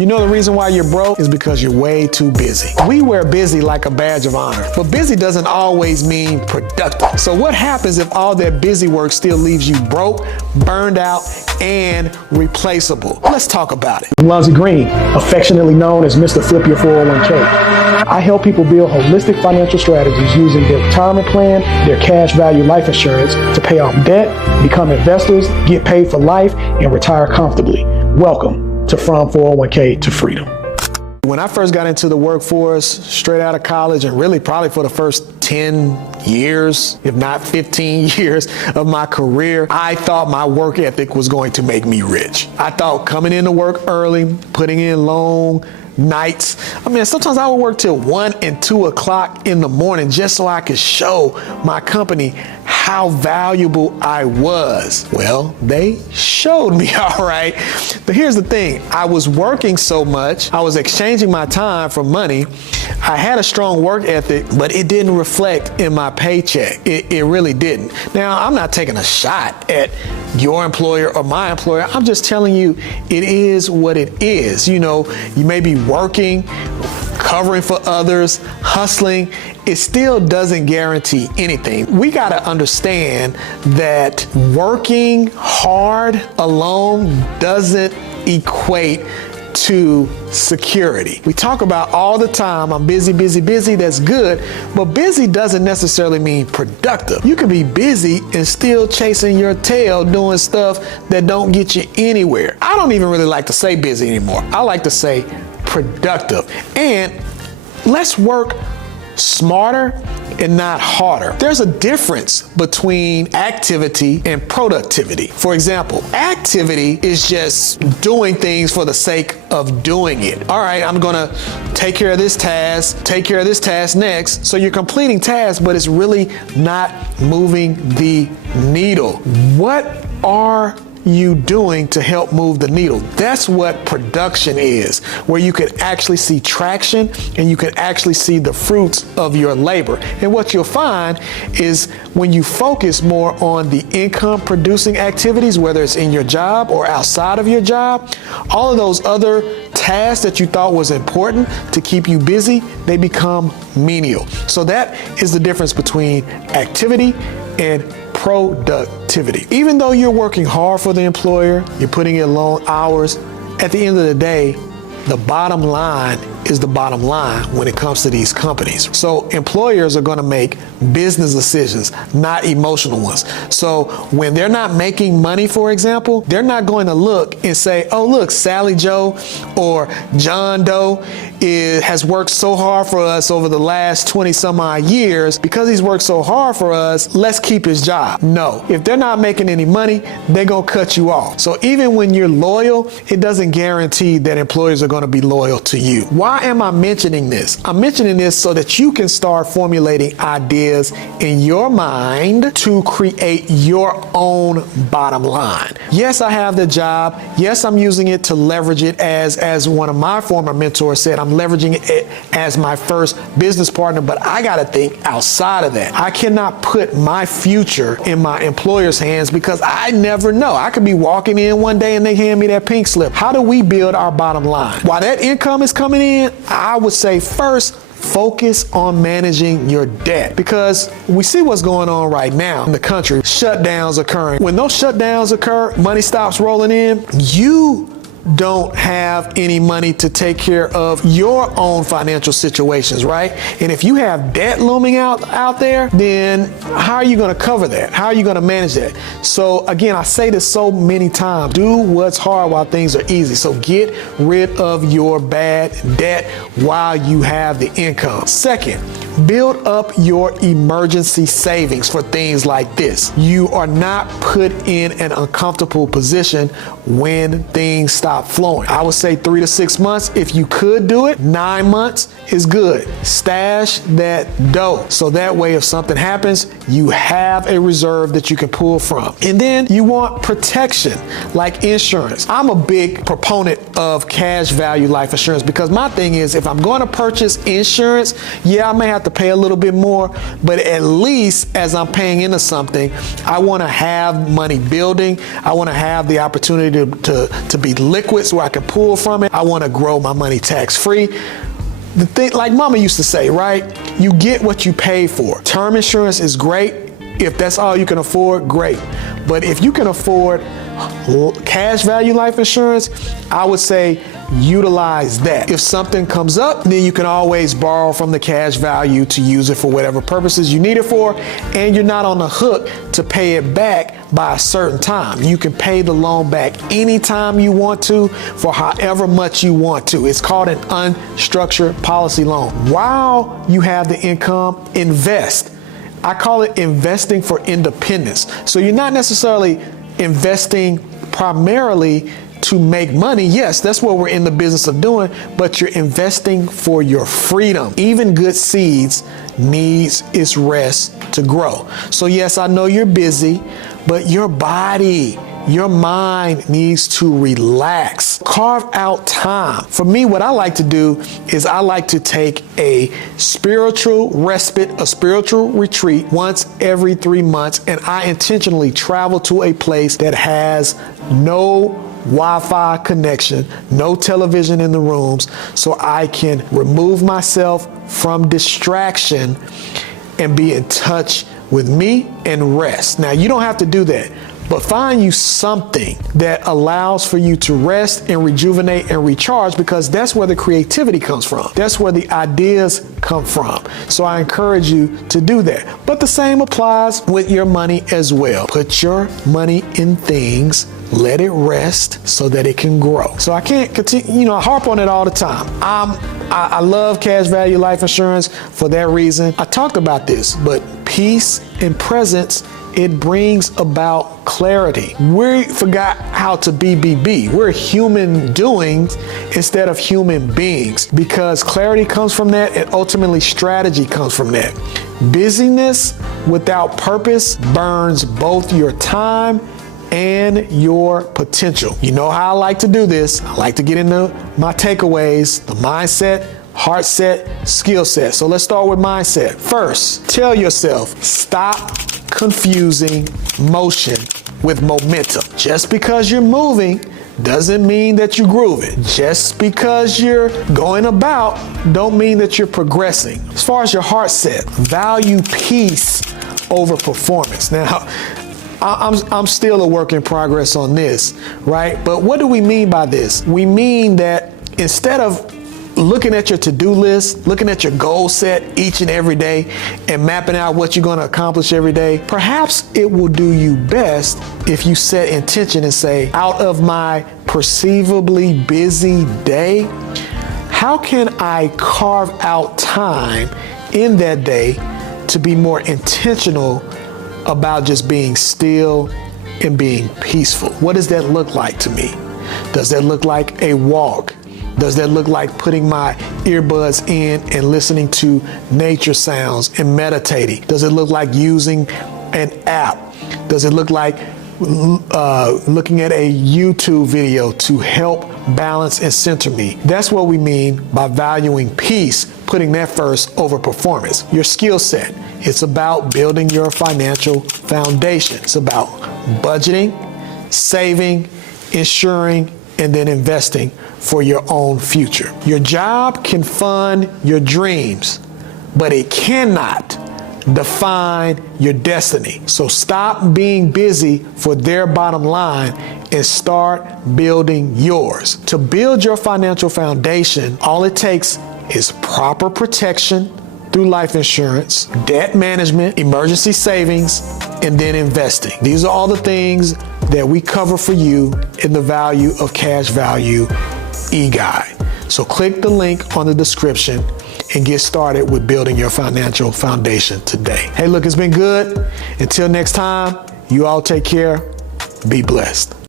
You know the reason why you're broke is because you're way too busy. We wear busy like a badge of honor, but busy doesn't always mean productive. So what happens if all that busy work still leaves you broke, burned out, and replaceable? Let's talk about it. Lunzi Green, affectionately known as Mr. Flip Your 401k. I help people build holistic financial strategies using their retirement plan, their cash value life insurance to pay off debt, become investors, get paid for life, and retire comfortably. Welcome to From 401k to Freedom. When I first got into the workforce, straight out of college, and really probably for the first 10 years, if not 15 years of my career, I thought my work ethic was going to make me rich. I thought coming into work early, putting in long nights. Sometimes I would work till 1 and 2 o'clock in the morning just so I could show my company how valuable I was. Well, they showed me all right. But here's the thing. I was working so much. I was exchanging my time for money. I had a strong work ethic, but it didn't reflect in my paycheck. It really didn't. Now, I'm not taking a shot at your employer or my employer. I'm just telling you it is what it is. You know, you may be working, covering for others, hustling. It still doesn't guarantee anything. We got to understand that working hard alone doesn't equate to security. We talk about all the time, I'm busy, busy, busy, that's good, but busy doesn't necessarily mean productive. You can be busy and still chasing your tail doing stuff that don't get you anywhere. I don't even really like to say busy anymore. I like to say productive. And let's work smarter and not harder. There's a difference between activity and productivity. For example, activity is just doing things for the sake of doing it. All right, I'm gonna take care of this task next. So you're completing tasks, but it's really not moving the needle. What are you doing to help move the needle? That's what production is, where you can actually see traction and you can actually see the fruits of your labor. And what you'll find is when you focus more on the income producing activities, whether it's in your job or outside of your job, all of those other tasks that you thought was important to keep you busy, they become menial. So that is the difference between activity and productivity. Even though you're working hard for the employer, you're putting in long hours, at the end of the day, the bottom line is the bottom line when it comes to these companies. So employers are going to make business decisions, not emotional ones. So when they're not making money, for example, they're not going to look and say, oh, look, Sally Joe or John Doe has worked so hard for us over the last 20 some odd years. Because he's worked so hard for us, let's keep his job. No, if they're not making any money, they're going to cut you off. So even when you're loyal, it doesn't guarantee that employers are going to be loyal to you. Why am I mentioning this? I'm mentioning this so that you can start formulating ideas in your mind to create your own bottom line. Yes, I have the job. Yes, I'm using it to leverage it as one of my former mentors said, I'm leveraging it as my first business partner, but I got to think outside of that. I cannot put my future in my employer's hands because I never know. I could be walking in one day and they hand me that pink slip. How do we build our bottom line? While that income is coming in, I would say first, focus on managing your debt, because we see what's going on right now in the country. Shutdowns occurring. When those shutdowns occur, money stops rolling in. You don't have any money to take care of your own financial situations, right? And if you have debt looming out there, then how are you going to cover that? How are you going to manage that? So again, I say this so many times, do what's hard while things are easy. So get rid of your bad debt while you have the income. Second, build up your emergency savings for things like this. You are not put in an uncomfortable position when things stop flowing. I would say 3 to 6 months. If you could do it, 9 months is good. Stash that dough. So that way, if something happens, you have a reserve that you can pull from. And then you want protection, like insurance. I'm a big proponent of cash value life insurance because my thing is, if I'm going to purchase insurance, yeah, I may have to pay a little bit more, but at least as I'm paying into something, I want to have money building. I want to have the opportunity to be liquid liquids where I can pull from it. I want to grow my money tax-free. The thing, like Mama used to say, right? You get what you pay for. Term insurance is great. If that's all you can afford, great. But if you can afford cash value life insurance, I would say utilize that. If something comes up, then you can always borrow from the cash value to use it for whatever purposes you need it for, and you're not on the hook to pay it back by a certain time. You can pay the loan back anytime you want to for however much you want to. It's called an unstructured policy loan. While you have the income, invest. I call it investing for independence. So you're not necessarily investing primarily to make money. Yes, that's what we're in the business of doing, but you're investing for your freedom. Even good seeds needs its rest to grow. So yes, I know you're busy, but your body, your mind needs to relax. Carve out time. For me, what I like to do is I like to take a spiritual respite, a spiritual retreat once every 3 months, and I intentionally travel to a place that has no Wi-Fi connection, no television in the rooms, so I can remove myself from distraction and be in touch with me and rest. Now, you don't have to do that, but find you something that allows for you to rest and rejuvenate and recharge, because that's where the creativity comes from. That's where the ideas come from. So I encourage you to do that. But the same applies with your money as well. Put your money in things, let it rest so that it can grow. So I can't continue, I harp on it all the time. I love cash value life insurance for that reason. I talked about this, but peace and presence, it brings about clarity. We forgot how to be BB. We're human doings instead of human beings, because clarity comes from that, and ultimately strategy comes from that. Busyness without purpose burns both your time and your potential. You know how I like to do this. I like to get into my takeaways, the mindset, heart set, skill set. So let's start with mindset. First, tell yourself, stop confusing motion with momentum. Just because you're moving doesn't mean that you're grooving. Just because you're going about don't mean that you're progressing. As far as your heart set, value peace over performance. Now, I'm still a work in progress on this, right? But what do we mean by this? We mean that instead of looking at your to-do list, looking at your goal set each and every day and mapping out what you're going to accomplish every day, perhaps it will do you best if you set intention and say, out of my perceivably busy day, how can I carve out time in that day to be more intentional about just being still and being peaceful? What does that look like to me? Does that look like a walk? Does that look like putting my earbuds in and listening to nature sounds and meditating? Does it look like using an app? Does it look like looking at a YouTube video to help balance and center me? That's what we mean by valuing peace, putting that first over performance. Your skill set, it's about building your financial foundation. It's about budgeting, saving, insuring, and then investing for your own future. Your job can fund your dreams, but it cannot define your destiny. So stop being busy for their bottom line and start building yours. To build your financial foundation, all it takes is proper protection through life insurance, debt management, emergency savings, and then investing. These are all the things that we cover for you in the Value of Cash Value e-guide. So click the link on the description and get started with building your financial foundation today. Hey, look, it's been good. Until next time, you all take care. Be blessed.